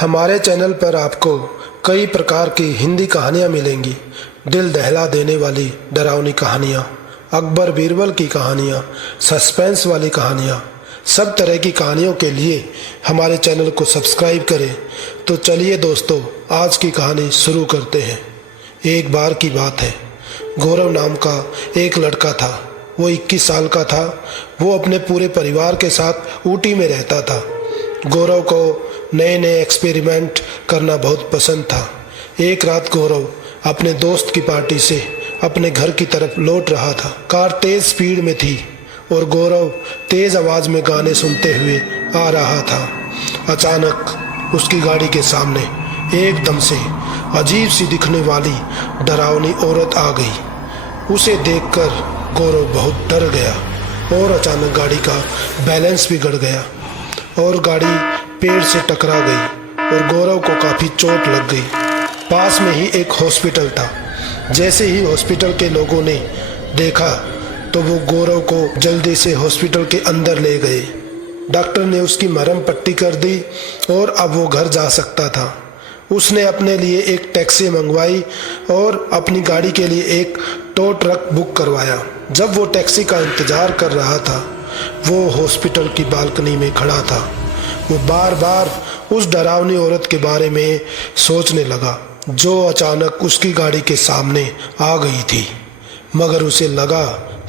हमारे चैनल पर आपको कई प्रकार की हिंदी कहानियाँ मिलेंगी। दिल दहला देने वाली डरावनी कहानियाँ, अकबर बीरबल की कहानियाँ, सस्पेंस वाली कहानियाँ, सब तरह की कहानियों के लिए हमारे चैनल को सब्सक्राइब करें। तो चलिए दोस्तों, आज की कहानी शुरू करते हैं। एक बार की बात है, गौरव नाम का एक लड़का था। वो 21 साल का था। वो अपने पूरे परिवार के साथ ऊटी में रहता था। गौरव को नए नए एक्सपेरिमेंट करना बहुत पसंद था। एक रात गौरव अपने दोस्त की पार्टी से अपने घर की तरफ लौट रहा था। कार तेज स्पीड में थी और गौरव तेज आवाज में गाने सुनते हुए आ रहा था। अचानक उसकी गाड़ी के सामने एकदम से अजीब सी दिखने वाली डरावनी औरत आ गई। उसे देखकर गौरव बहुत डर गया और अचानक गाड़ी का बैलेंस बिगड़ गया और गाड़ी पेड़ से टकरा गई और गौरव को काफ़ी चोट लग गई। पास में ही एक हॉस्पिटल था। जैसे ही हॉस्पिटल के लोगों ने देखा तो वो गौरव को जल्दी से हॉस्पिटल के अंदर ले गए। डॉक्टर ने उसकी मरहम पट्टी कर दी और अब वो घर जा सकता था। उसने अपने लिए एक टैक्सी मंगवाई और अपनी गाड़ी के लिए एक टो ट्रक बुक करवाया। जब वो टैक्सी का इंतज़ार कर रहा था, वो हॉस्पिटल की बालकनी में खड़ा था। वो बार बार उस डरावनी औरत के बारे में सोचने लगा जो अचानक उसकी गाड़ी के सामने आ गई थी। मगर उसे लगा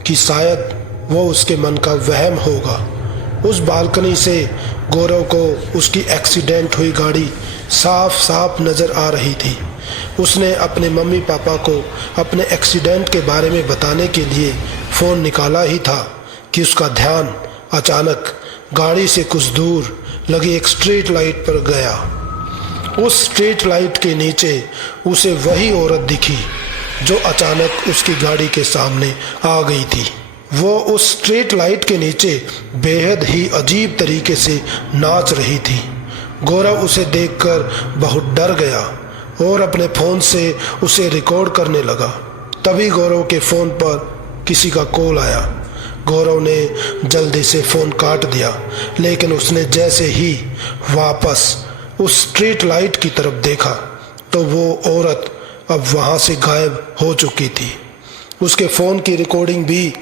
कि शायद वो उसके मन का वहम होगा। उस बालकनी से गौरव को उसकी एक्सीडेंट हुई गाड़ी साफ साफ नज़र आ रही थी। उसने अपने मम्मी पापा को अपने एक्सीडेंट के बारे में बताने के लिए फ़ोन निकाला ही था कि उसका ध्यान अचानक गाड़ी से कुछ दूर लगी एक स्ट्रीट लाइट पर गया। उस स्ट्रीट लाइट के नीचे उसे वही औरत दिखी जो अचानक उसकी गाड़ी के सामने आ गई थी। वो उस स्ट्रीट लाइट के नीचे बेहद ही अजीब तरीके से नाच रही थी। गौरव उसे देखकर बहुत डर गया और अपने फ़ोन से उसे रिकॉर्ड करने लगा। तभी गौरव के फ़ोन पर किसी का कॉल आया। गौरव ने जल्दी से फ़ोन काट दिया, लेकिन उसने जैसे ही वापस उस स्ट्रीट लाइट की तरफ देखा तो वो औरत अब वहाँ से गायब हो चुकी थी। उसके फ़ोन की रिकॉर्डिंग भी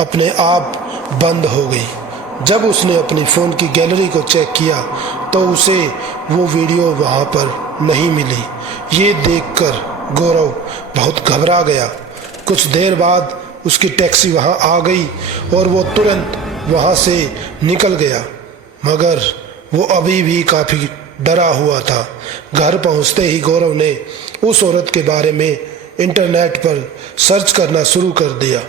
अपने आप बंद हो गई। जब उसने अपनी फ़ोन की गैलरी को चेक किया तो उसे वो वीडियो वहाँ पर नहीं मिली। ये देखकर गौरव बहुत घबरा गया। कुछ देर बाद उसकी टैक्सी वहाँ आ गई और वो तुरंत वहाँ से निकल गया, मगर वो अभी भी काफ़ी डरा हुआ था। घर पहुँचते ही गौरव ने उस औरत के बारे में इंटरनेट पर सर्च करना शुरू कर दिया।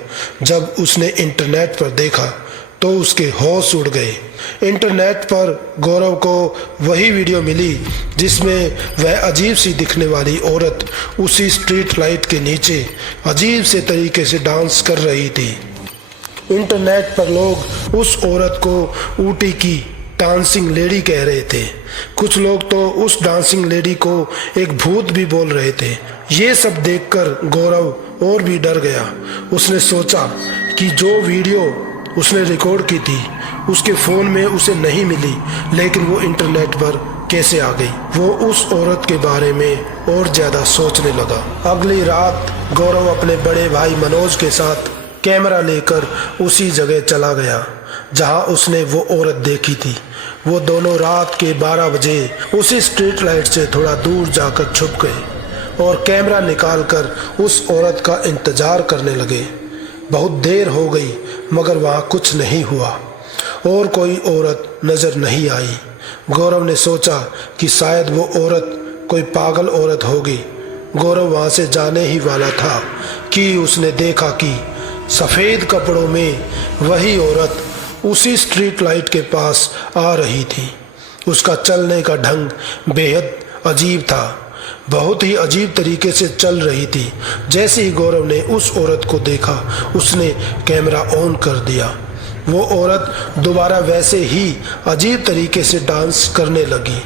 जब उसने इंटरनेट पर देखा तो उसके होश उड़ गए। इंटरनेट पर गौरव को वही वीडियो मिली जिसमें वह अजीब सी दिखने वाली औरत उसी स्ट्रीट लाइट के नीचे अजीब से तरीके से डांस कर रही थी। इंटरनेट पर लोग उस औरत को ऊटी की डांसिंग लेडी कह रहे थे। कुछ लोग तो उस डांसिंग लेडी को एक भूत भी बोल रहे थे। ये सब देखकर गौरव और भी डर गया। उसने सोचा कि जो वीडियो उसने रिकॉर्ड की थी उसके फ़ोन में उसे नहीं मिली, लेकिन वो इंटरनेट पर कैसे आ गई। वो उस औरत के बारे में और ज़्यादा सोचने लगा। अगली रात गौरव अपने बड़े भाई मनोज के साथ कैमरा लेकर उसी जगह चला गया जहां उसने वो औरत देखी थी। वो दोनों रात के 12 बजे उसी स्ट्रीट लाइट से थोड़ा दूर जाकर छुप गए और कैमरा निकालकर उस औरत का इंतज़ार करने लगे। बहुत देर हो गई मगर वहाँ कुछ नहीं हुआ और कोई औरत नज़र नहीं आई। गौरव ने सोचा कि शायद वो औरत कोई पागल औरत होगी। गौरव वहाँ से जाने ही वाला था कि उसने देखा कि सफ़ेद कपड़ों में वही औरत उसी स्ट्रीट लाइट के पास आ रही थी। उसका चलने का ढंग बेहद अजीब था, बहुत ही अजीब तरीके से चल रही थी। जैसे ही गौरव ने उस औरत को देखा उसने कैमरा ऑन कर दिया। वो औरत दोबारा वैसे ही अजीब तरीके से डांस करने लगी।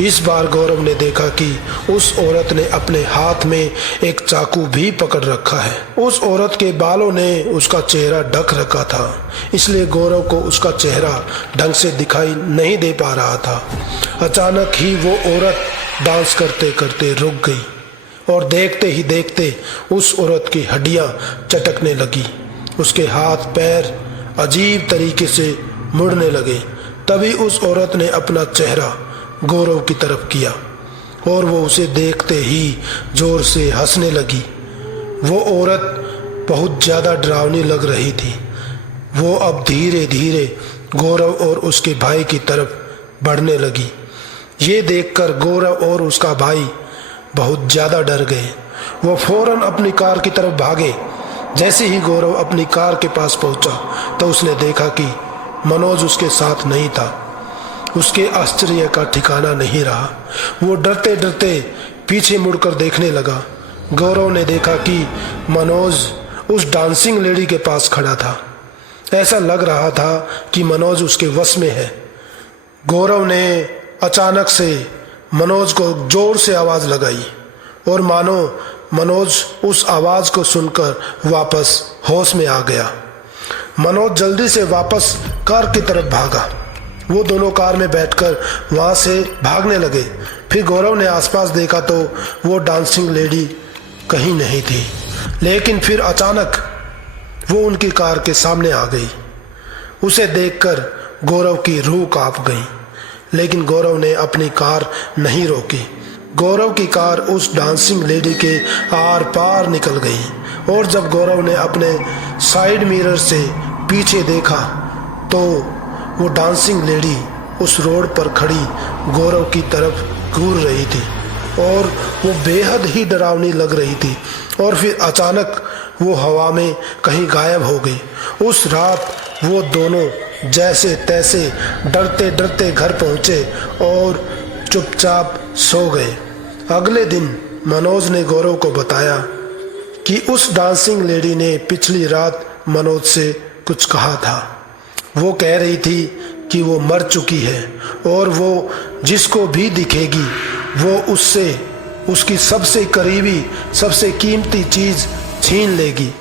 इस बार गौरव ने देखा कि उस औरत ने अपने हाथ में एक चाकू भी पकड़ रखा है। उस औरत के बालों ने उसका चेहरा ढक रखा था, इसलिए गौरव को उसका चेहरा ढंग से दिखाई नहीं दे पा रहा था। अचानक ही वो औरत डांस करते करते रुक गई और देखते ही देखते उस औरत की हड्डियां चटकने लगी। उसके हाथ पैर अजीब तरीके से मुड़ने लगे। तभी उस औरत ने अपना चेहरा गौरव की तरफ किया और वो उसे देखते ही जोर से हंसने लगी। वो औरत बहुत ज़्यादा डरावनी लग रही थी। वो अब धीरे धीरे गौरव और उसके भाई की तरफ बढ़ने लगी। ये देखकर गौरव और उसका भाई बहुत ज़्यादा डर गए। वो फौरन अपनी कार की तरफ भागे। जैसे ही गौरव अपनी कार के पास पहुंचा तो उसने देखा कि मनोज उसके साथ नहीं था। उसके आश्चर्य का ठिकाना नहीं रहा। वो डरते डरते पीछे मुड़कर देखने लगा। गौरव ने देखा कि मनोज उस डांसिंग लेडी के पास खड़ा था। ऐसा लग रहा था कि मनोज उसके वश में है। गौरव ने अचानक से मनोज को जोर से आवाज़ लगाई और मानो मनोज उस आवाज़ को सुनकर वापस होश में आ गया। मनोज जल्दी से वापस कार की तरफ भागा। वो दोनों कार में बैठकर वहाँ से भागने लगे। फिर गौरव ने आसपास देखा तो वो डांसिंग लेडी कहीं नहीं थी, लेकिन फिर अचानक वो उनकी कार के सामने आ गई। उसे देखकर गौरव की रूह कांप गई, लेकिन गौरव ने अपनी कार नहीं रोकी। गौरव की कार उस डांसिंग लेडी के आर पार निकल गई और जब गौरव ने अपने साइड मिरर से पीछे देखा तो वो डांसिंग लेडी उस रोड पर खड़ी गौरव की तरफ घूर रही थी और वो बेहद ही डरावनी लग रही थी। और फिर अचानक वो हवा में कहीं गायब हो गई। उस रात वो दोनों जैसे तैसे डरते डरते घर पहुँचे और चुपचाप सो गए। अगले दिन मनोज ने गौरव को बताया कि उस डांसिंग लेडी ने पिछली रात मनोज से कुछ कहा था। वो कह रही थी कि वो मर चुकी है और वो जिसको भी दिखेगी वो उससे उसकी सबसे करीबी सबसे कीमती चीज़ छीन लेगी।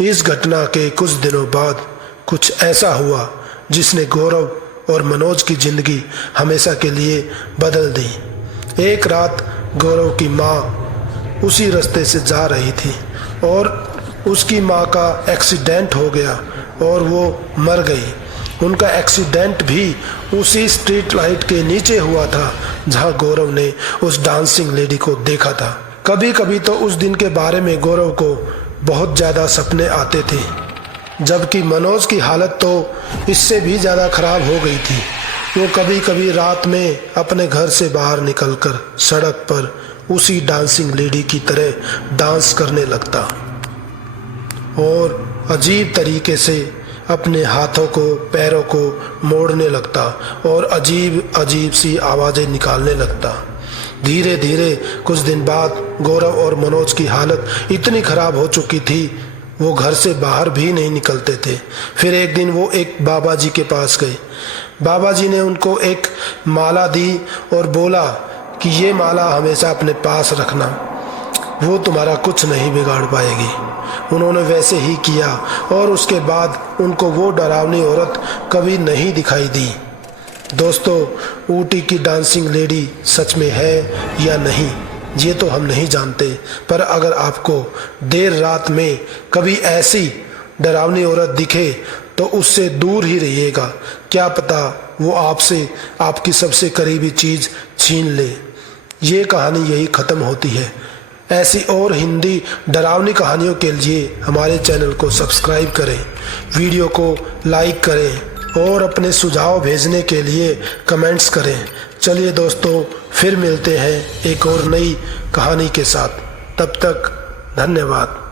इस घटना के कुछ दिनों बाद कुछ ऐसा हुआ जिसने गौरव और मनोज की ज़िंदगी हमेशा के लिए बदल दी। एक रात गौरव की माँ उसी रास्ते से जा रही थी और उसकी माँ का एक्सीडेंट हो गया और वो मर गई। उनका एक्सीडेंट भी उसी स्ट्रीट लाइट के नीचे हुआ था जहाँ गौरव ने उस डांसिंग लेडी को देखा था। कभी कभी तो उस दिन के बारे में गौरव को बहुत ज़्यादा सपने आते थे, जबकि मनोज की हालत तो इससे भी ज़्यादा खराब हो गई थी। वो कभी कभी रात में अपने घर से बाहर निकलकर सड़क पर उसी डांसिंग लेडी की तरह डांस करने लगता और अजीब तरीके से अपने हाथों को पैरों को मोड़ने लगता और अजीब अजीब सी आवाज़ें निकालने लगता। धीरे धीरे कुछ दिन बाद गौरव और मनोज की हालत इतनी ख़राब हो चुकी थी वो घर से बाहर भी नहीं निकलते थे। फिर एक दिन वो एक बाबा जी के पास गए। बाबा जी ने उनको एक माला दी और बोला कि ये माला हमेशा अपने पास रखना, वो तुम्हारा कुछ नहीं बिगाड़ पाएगी। उन्होंने वैसे ही किया और उसके बाद उनको वो डरावनी औरत कभी नहीं दिखाई दी। दोस्तों, ऊटी की डांसिंग लेडी सच में है या नहीं ये तो हम नहीं जानते, पर अगर आपको देर रात में कभी ऐसी डरावनी औरत दिखे तो उससे दूर ही रहिएगा। क्या पता वो आपसे आपकी सबसे करीबी चीज़ छीन ले। ये कहानी यही ख़त्म होती है। ऐसी और हिंदी डरावनी कहानियों के लिए हमारे चैनल को सब्सक्राइब करें, वीडियो को लाइक करें और अपने सुझाव भेजने के लिए कमेंट्स करें। चलिए दोस्तों, फिर मिलते हैं एक और नई कहानी के साथ। तब तक धन्यवाद।